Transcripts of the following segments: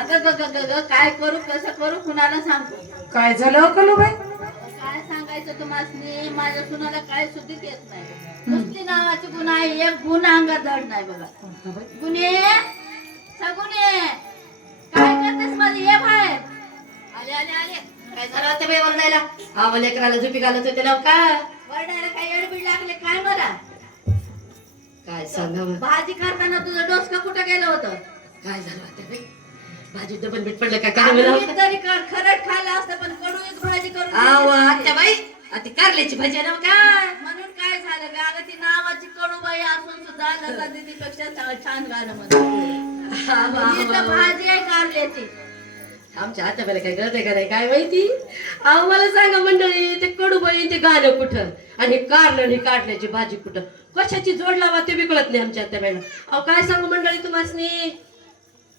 अगं ग ग ग काय करू कसं करू कुणाला सांगू? काय झालं कलूबाई काय सांगायचं तुम्हाला माझ्या सुनाला काय सुधीच येत नाही. नुसती नावाची गुण आहे एक गुण अंगात धड नाही बघा. गुन्हे? सगुने काय करतेस माझी ये बाहेर. आले आले आले. काय झालं होतं बाई वरडायला? हा लेकराला झोपी घालत होते ना का? वरडायला काय एडबीड लागले काय मला? काय सांगावं? भाजी करताना तुझं डोसकं कुठं गेलं होतं? काय झालं बाई भाजी डबल बीट पडलं काय काय मी म्हणा तरी कर- खरंच खाल्लं असतं पण कडूच भाजी करून आव. आत्या बाई ती कारल्याची भाजी आहे ना काय? म्हणून काय झालं ग? अगं ती नावाची कडूबाई असून सुद्धा लता दीदीपेक्षा चा- छान गाणं म्हणते. आव, आव, तर आव. भाजी आहे कारल्याची. आमच्या आत्याबाईला काय कळतंय का नाही? काय माहिती? अहो मला सांगा मंडळी ते कडूबाई ते गाणं कुठं? आणि कारलं आणि काढल्याची भाजी कुठं? कशाची जोड लावा ते बी कळत नाही आमच्या आत्याबाईला अहो काय सांगू मंडळी तुम्हाला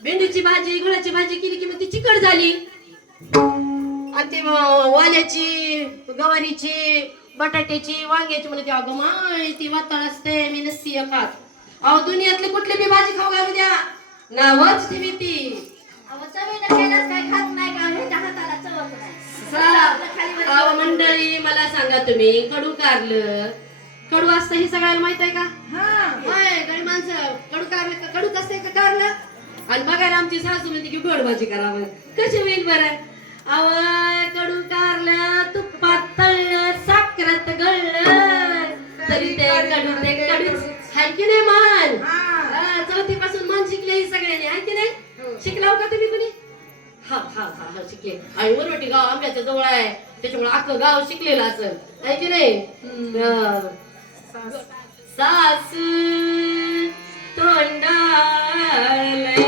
भेंडीची भाजी गुळाची भाजी केली की मग ती चिकट झाली. आणि ती वाल्याची गवारीची बटाट्याची वांग्याची म्हणजे ती अगं माय ती वाताळ असते मी नसती खात अहो दुनियातली कुठली बी भाजी खाऊ घालू द्या. नावच ती. भीती अहो, मंडळी मला सांगा तुम्ही कडू कारलं कडू असतं हे सगळ्याला माहीत आहे का? होय गडी माणसं कडू कारलं का कडूच असते का कारलं? आणि बघायला आमची सासू म्हणते की गोड भाजी करावं. कशी होईल बरं? अव कडू कारलं तुपात तळलं साखरात गळलं. तरी ते कडू ते कडूच हाय की नाही मान चौथी पासून मन शिकले ही सगळ्यांनी हाय की नाही? शिकलाव का तुम्ही कुणी? हा हा हा हा शिकले. आणि वरवटी गाव आंब्याच्या जवळ आहे. त्याच्यामुळे अख्खं गाव शिकलेलं असेल. आहे की नाही? हं. सासू तोंडाळलंय.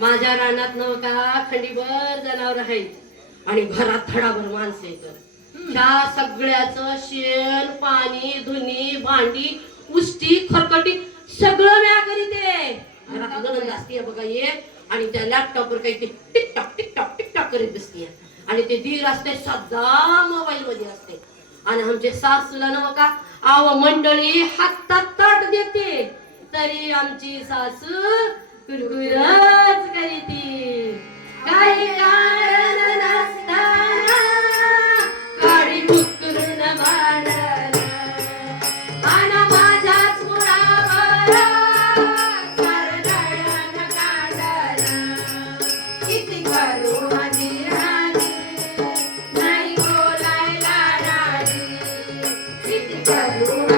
माझ्या रानात नव का खंडीभर जनावर आहेत. आणि घरात थडाभर माणसं येत ह्या सगळ्याचं शेण पाणी धुनी भांडी उष्टी खरकटी सगळं म्या करीते असते बघा ये आणि त्या लॅपटॉपवर काही ते टिकटॉक टिकटॉक टिकटॉक करीत बसते आणि ते धीर असते सदा मोबाईल मध्ये असते. आणि आमचे सासूला नव का आव मंडळी हातात ताट देते. तरी आमची सासू कुरकुरच करीती काही कारण नसताना काळी मुकरून भांडण आणि माझ्याच मुळावर किती करू नाही बोलायला राणी. किती करू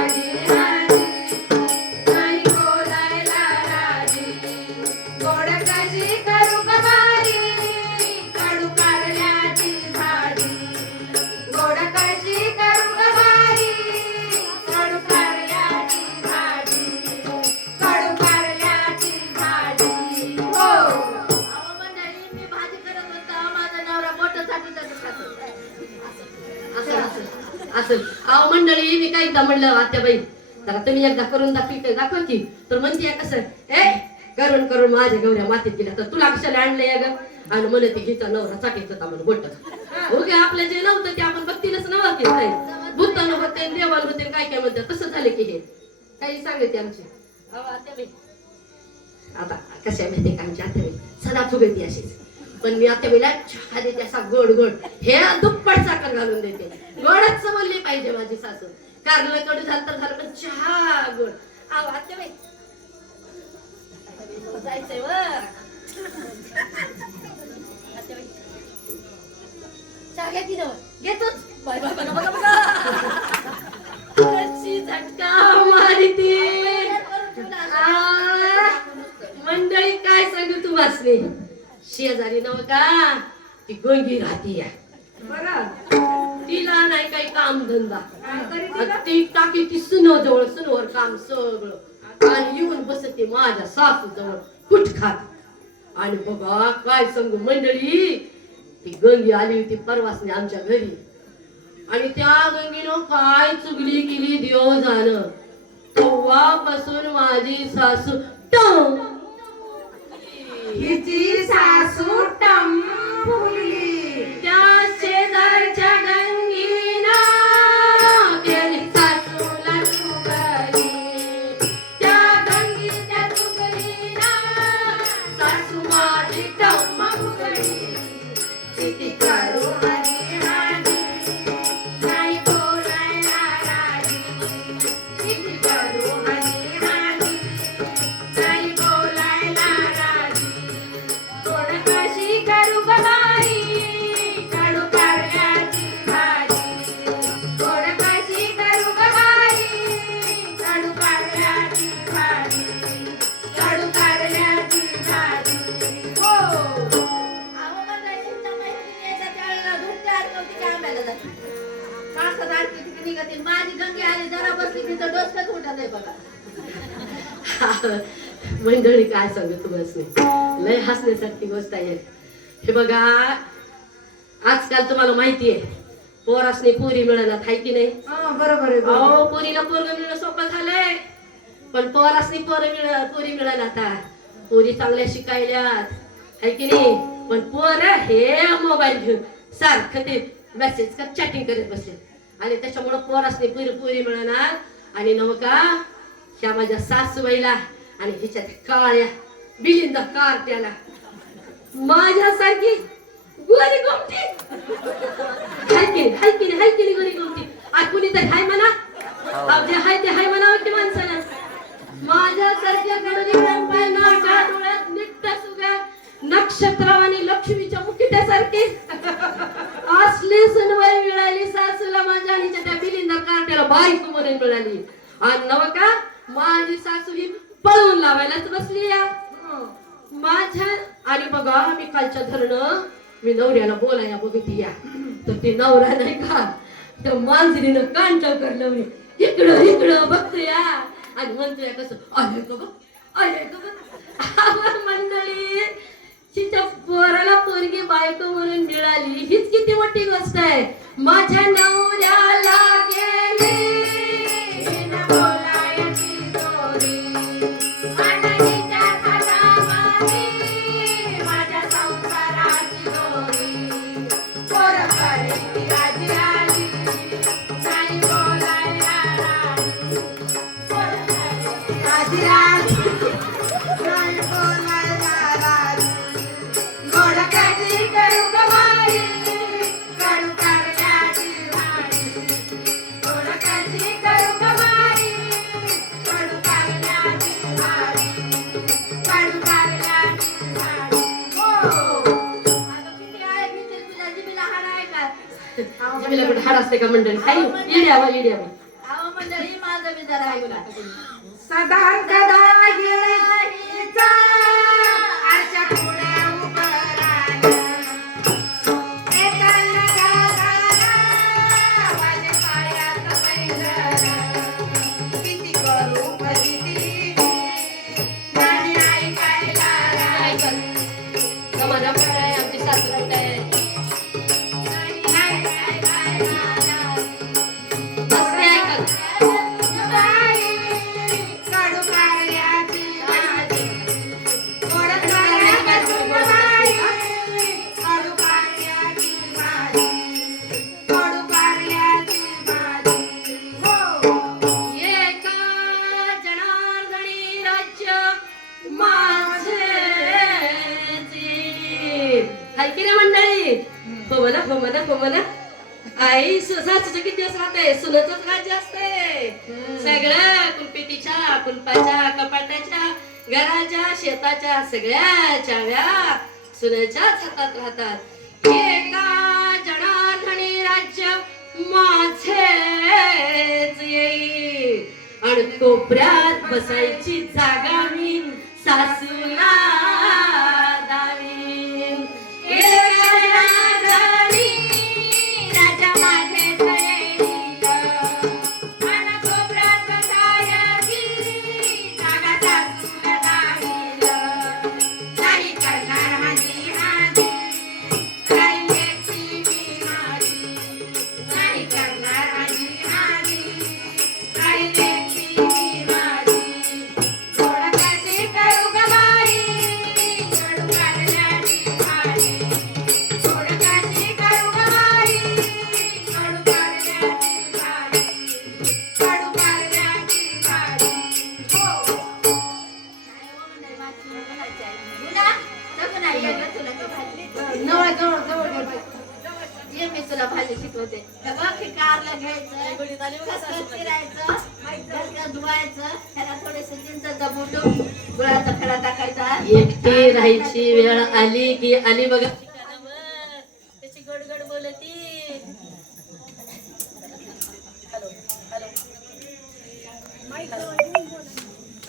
असं असं अहो मंडळी मी काय एकदा म्हणलं आत्याबाई जरा तुम्ही एकदा करून दाखवी दाखव की. तर म्हणते कसं ए करून करून माझ्या गौऱ्या मातीत गेल्या तर तुला कशाला आणलंय ग आणि म्हणे ते घिचा नवरा होता म्हणून बोट. ओके आपलं जे नव्हतं ते आपण बघतीलच नव्हतं की काय भूतानं होते देवान होते काय काय म्हणतात तसं झालं की हे. काही सांगते आमची. आत्याबाई. आता कशा माहिती का आमची आत्याबाई? सदा फुगती अशीच. पण मी आता चहा देते असा गोड गोड हे दुप्पट साखर घालून देते. गोडच समजली पाहिजे माझी सासू. कारलं कडू झालं तर झालं पण चहा गोड. आव आत्याबाई जायचंय चहा घ्या की जवळ घेतोच. बाय बाय बघा बघा बघा कशी झटका मारी ती. आ, मंडळी काय सांगू तू वाचली शेजारी नव का? ती गोंगी राहती तिला नाही काही काम धंदा. ती टाकी ती सुनो जवळ सुनवर काम सगळं. आणि येऊन बसते माझ्या सासू जवळ कुठ खात आणि बघा काय सांगू मंडळी ती गंगी आली होती परवासने आमच्या घरी. आणि त्या गंगीनं काय चुगली केली देव जाण. तेव्हापासून माझी सासू સાસુર तर डोसक्यात उठत आहे बघा. मंडळी काय सांगू तुम्हाला लय हसण्यासारखी गोष्ट आहे. हे बघा आजकाल तुम्हाला माहिती आहे पोरासने पोरी मिळणार हाय की नाही? बरोबर आहे. अहो पोरीला पोरग मिळणं सोपं झालंय. पण पोरासनी पोरं मिळ पोरी मिळाल आता. पोरी चांगल्या शिकायल्यात. हाय की नाही? पण पोर हे मोबाईल घेऊन सारखं ते मेसेज कर चॅटिंग करत बसले. आणि त्याच्यामुळं पोरासनी पोरी पोरी मिळणार आणि नव का? ह्या माझ्या सासूबाईला आणि हिच्या काळ्या बिलिंद कार त्याला माझ्यासारखी गोरी गोमटी. लावायलाच बसली माझ्या आणि बघा मी कालच्या धरण मी नवऱ्याला बोलाया बघितली या तर ते नवरा नाही का त्या मांजरीनं कान करलं मी. इकडं इकडं बघतो या आणि म्हणतोय कसं अरे ग बघ अरे का मंडळी तिच्या पोराला पोरगी बायको म्हणून मिळाली. हीच किती मोठी गोष्ट आहे. माझ्या नवऱ्याला कुठे हाड असते का मंडळी? हाय इड्यावा इड्यावा अहो मंडळी माझं बी जरा ऐका सदा गिळीचा हाय की रे मंडळी? हो म्हणा हो म्हणा हो म्हणा आई सासूचं किती दिवस राहते सुनच राज्य असते सगळ्या कुलपितीच्या कुलपाच्या कपाटाच्या घराच्या शेताच्या सगळ्या चाव्या सुनेच्याच हातात राहतात. एका जनार्दनी राज्य माझेच येईल. आणि कोपऱ्यात बसायची जागा मी सासूला धुवायचं त्याला थोडेसे चिंच गुळाचा खडा टाकायचा. एकटी राहायची वेळ आली की आली बघा. त्याची गडगड बोलती.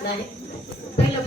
नाही. पहिलं